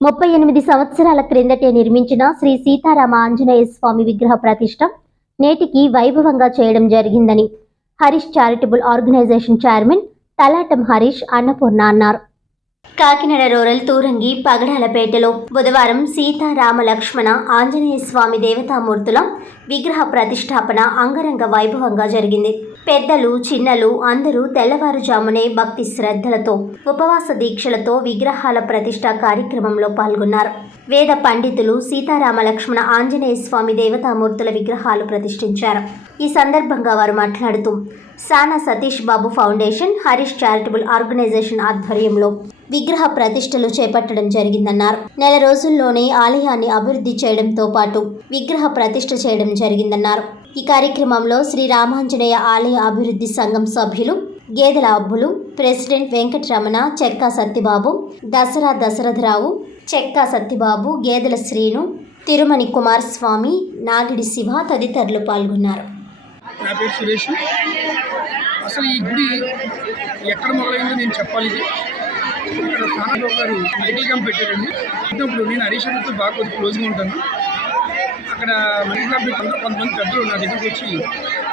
ముప్పై ఎనిమిది సంవత్సరాల క్రిందటే నిర్మించిన శ్రీ సీతారామ ఆంజనేయ స్వామి విగ్రహ ప్రతిష్ట నేటికి వైభవంగా చేయడం జరిగిందని Harish charitable organisation chairman Talatam Harish Annapurna అన్నారు. కాకినాడ రూరల్ తూరంగి పగడాలపేటలో బుధవారం సీతారామ లక్ష్మణ ఆంజనేయ స్వామి దేవతామూర్తుల విగ్రహ ప్రతిష్టాపన అంగరంగ వైభవంగా జరిగింది. పెద్దలు చిన్నలు అందరూ తెల్లవారుజామునే భక్తి శ్రద్ధలతో ఉపవాస దీక్షలతో విగ్రహాల ప్రతిష్ట కార్యక్రమంలో పాల్గొన్నారు. వేద పండితులు సీతారామ లక్ష్మణ ఆంజనేయ స్వామి దేవతామూర్తుల విగ్రహాలు ప్రతిష్ఠించారు. ఈ సందర్భంగా వారు మాట్లాడుతూ Sana Satish Babu foundation Harish charitable organisation ఆధ్వర్యంలో విగ్రహ ప్రతిష్టలు చేపట్టడం జరిగిందన్నారు. నెల రోజుల్లోనే ఆలయాన్ని అభివృద్ధి చేయడంతో పాటు విగ్రహ ప్రతిష్ఠ చేయడం జరిగిందన్నారు. ఈ కార్యక్రమంలో శ్రీ రామాంజనేయ ఆలయ అభివృద్ధి సంఘం సభ్యులు గేదెల అబ్బులు ప్రెసిడెంట్ వెంకటరమణ చెక్కా సత్యబాబు దసరా దశరథరావు చెక్కా సత్యబాబు గేదెల శ్రీను తిరుమణి కుమారస్వామి నాగిడి శివ తదితరులు పాల్గొన్నారు. నా పేరు సురేష్. అసలు ఈ గుడి ఎక్కడ మొదలైందో నేను చెప్పాలి ఇది. ఇక్కడ స్థానాబాబు గారు మెడికల్ క్యాంప్ పెట్టారండి. పెట్టినప్పుడు నేను హరీష్ బాగా కొద్దిగా క్లోజ్గా ఉంటాను. అక్కడ మహిళా కొంతమంది పెద్దలు నా దగ్గరికి వచ్చి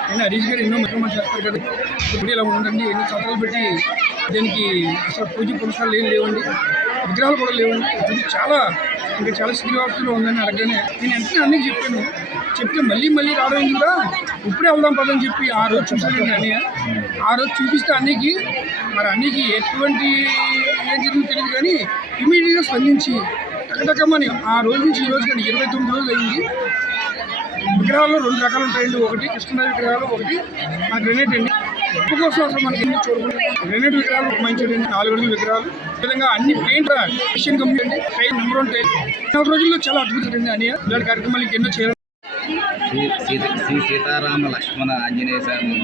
నేను హరీష్ గారు ఎన్నో మెడికల్ చేస్తారు కదా. ఈ ఇలా ఉండండి ఎన్ని సంవత్సరాలు పెట్టి దీనికి అసలు పూజ పురుషాలు ఏం లేవండి. విగ్రహాలు కూడా లేవండి. ఇది చాలా ఇంకా చాలా శ్రీవాసులో ఉందని అడగగానే నేను వెంటనే అన్నీ చెప్పాను. చెప్తే మళ్ళీ మళ్ళీ రావడం కూడా ఇప్పుడే వెళ్దాం పదని చెప్పి ఆ రోజు చూసాను అన్నయ్య. ఆ రోజు చూపిస్తే అన్నయ్యకి మరి అన్నయ్యకి ఎటువంటి ఏం జరిగిందో తెలియదు కానీ ఇమీడియట్గా స్పందించి టకటకమని ఆ రోజు నుంచి ఈ రోజు కానీ ఇరవై తొమ్మిది రోజులు అయింది. విగ్రహాలు రెండు రకాలు ఉంటాయండి. ఒకటి కృష్ణరాజు విగ్రహాలు ఒకటి ఆ గ్రెనేట్ అండి. ఉప్పు కోసం అసలు మనకి ఎన్ని చూడకుండా గ్రెనేట్ విగ్రహాలు ఒక మంచి అండి నాలుగు అడుగుల విగ్రహాలు. విధంగా అన్ని పెయింట్ ఏషియన్ కంపెనీ అండి. ట్రైన్ నెంబర్ ఉంటాయి. నాలుగు రోజుల్లో చాలా అద్భుతం అండి అని ఇలాంటి కార్యక్రమాలు ఇంకెన్నో చేయాలి. శ్రీ శ్రీ సీతారామ లక్ష్మణ ఆంజనేయ స్వామి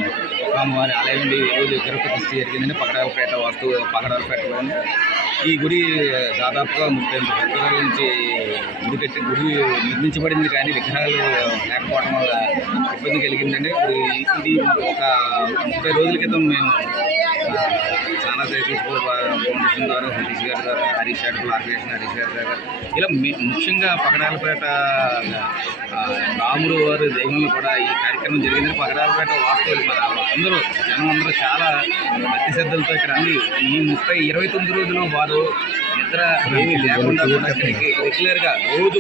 స్వామివారి ఆలయం నుండి ఈరోజు విగ్రహ జరిగిందండి. పగడాలపేట వాస్తు పగడాలపేటలోని ఈ గుడి దాదాపుగా ముప్పై ఎనిమిది సంవత్సరాల నుంచి ఎందుకంటే గుడి నిర్మించబడింది కానీ విగ్రహాలు లేకపోవడం వల్ల ఇబ్బంది కలిగిందండి. ఇది- ఒక ముప్పై రోజుల క్రితం మేము చాలా సతీష్ ఫౌండేషన్ ద్వారా సతీష్ గారి ద్వారా హరీష్ అడ్బుల్ ఆర్గనైజేషన్ హరీష్ గారి ద్వారా ఇలా ముఖ్యంగా పకడాలపేట రాముడు వారి దైవంలో కూడా ఈ కార్యక్రమం జరిగింది. పగడాలపేట వాస్తవులు మన అందరూ జనం అందరూ చాలా భక్తి శ్రద్ధలతో ఇక్కడ ఈ ముప్పై ఇరవై తొమ్మిది రోజులు వారు నిద్ర ఏమీ లేకుండా రెగ్యులర్గా రోజు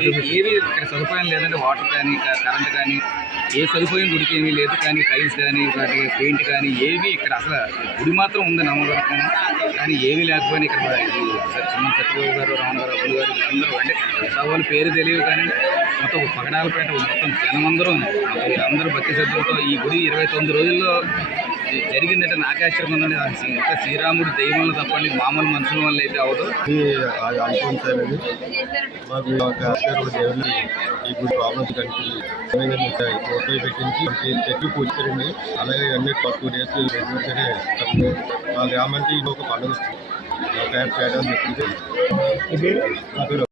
ఏ- ఏమీ ఇక్కడ సదుపాయం లేదంటే వాటర్ కానీ కరెంట్ కానీ ఏ సదుపాయం గుడికి ఏమీ లేదు. కానీ టైల్స్ కానీ వాటి పెయింట్ కానీ ఏవి ఇక్కడ అసలు గుడి మాత్రం ఉంది నమ్మకం కానీ ఏమీ లేకపోయినా ఇక్కడ చిన్న సత్యబాబు గారు రావణ గారు అబ్బులు గారు వీళ్ళందరూ అంటే వాళ్ళ పేరు తెలియదు కానీ మొత్తం పగడాలపేట మొత్తం జనమందరూ వీళ్ళందరూ భక్తి శ్రద్ధలతో ఈ గుడి ఇరవై తొమ్మిది రోజుల్లో జరిగిందంటే నాకే ఆశ్చర్యం ఉందండి ఇంకా శ్రీరాముడి దైవంలో తప్పండి మామూలు మనుషుల వల్ల అయితే అవదు అది అనుకుంటానని మాకు ఒక దేవుని ఈ గుడి ప్రాబ్లమ్స్ కనిపి ఫోటో పెట్టించి చెట్లు పూజారండి అలాగే అన్ని టూ డేస్ సరే మా గ్రామానికి ఇది ఒక పండుగ. వస్తుంది ఒక పేడ చెప్పింది. నా